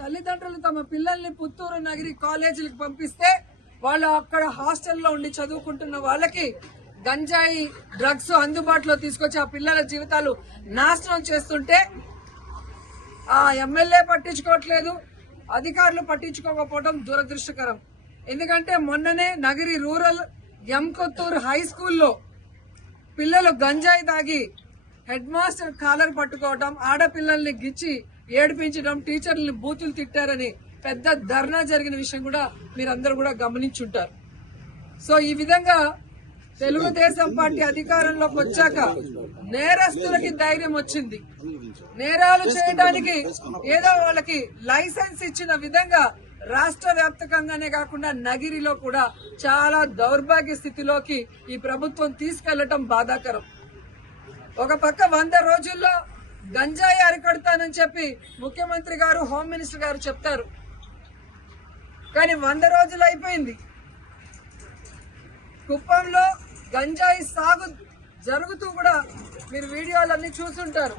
తల్లిదండ్రులు తమ పిల్లల్ని పుత్తూరు నగరి కాలేజీలకు పంపిస్తే వాళ్ళు అక్కడ హాస్టల్లో ఉండి చదువుకుంటున్న వాళ్ళకి గంజాయి డ్రగ్స్ అందుబాటులో తీసుకొచ్చి ఆ పిల్లల జీవితాలు నాశనం చేస్తుంటే ఆ ఎమ్మెల్యే పట్టించుకోవట్లేదు, అధికారులు పట్టించుకోకపోవడం దురదృష్టకరం. ఎందుకంటే మొన్ననే నగరి రూరల్ ఎంకొత్తూరు హై స్కూల్లో పిల్లలు గంజాయి తాగి హెడ్ మాస్టర్ కాలర్ పట్టుకోవడం, ఆడపిల్లల్ని గిచ్చి ఏడిపించడం, టీచర్లని బూతులు తిట్టారని పెద్ద ధర్నా జరిగిన విషయం కూడా మీరందరూ కూడా గమనించుంటారు. సో ఈ విధంగా తెలుగుదేశం పార్టీ అధికారంలోకి వచ్చాక నేరస్తులకి ధైర్యం వచ్చింది. నేరాలు చేయడానికి ఏదో వాళ్ళకి లైసెన్స్ ఇచ్చిన విధంగా రాష్ట్ర వ్యాప్తంగానే కాకుండా నగిరిలో కూడా చాలా దౌర్భాగ్య స్థితిలోకి ఈ ప్రభుత్వం తీసుకెళ్లటం బాధాకరం. ఒక పక్క 100 రోజుల్లో గంజాయి అరికడతానని చెప్పి ముఖ్యమంత్రి గారు, హోమ్ మినిస్టర్ గారు చెప్తారు. కానీ 100 రోజులు అయిపోయింది. కుప్పంలో గంజాయి సాగు జరుగుతూ కూడా మీరు వీడియోలన్నీ చూసుంటారు.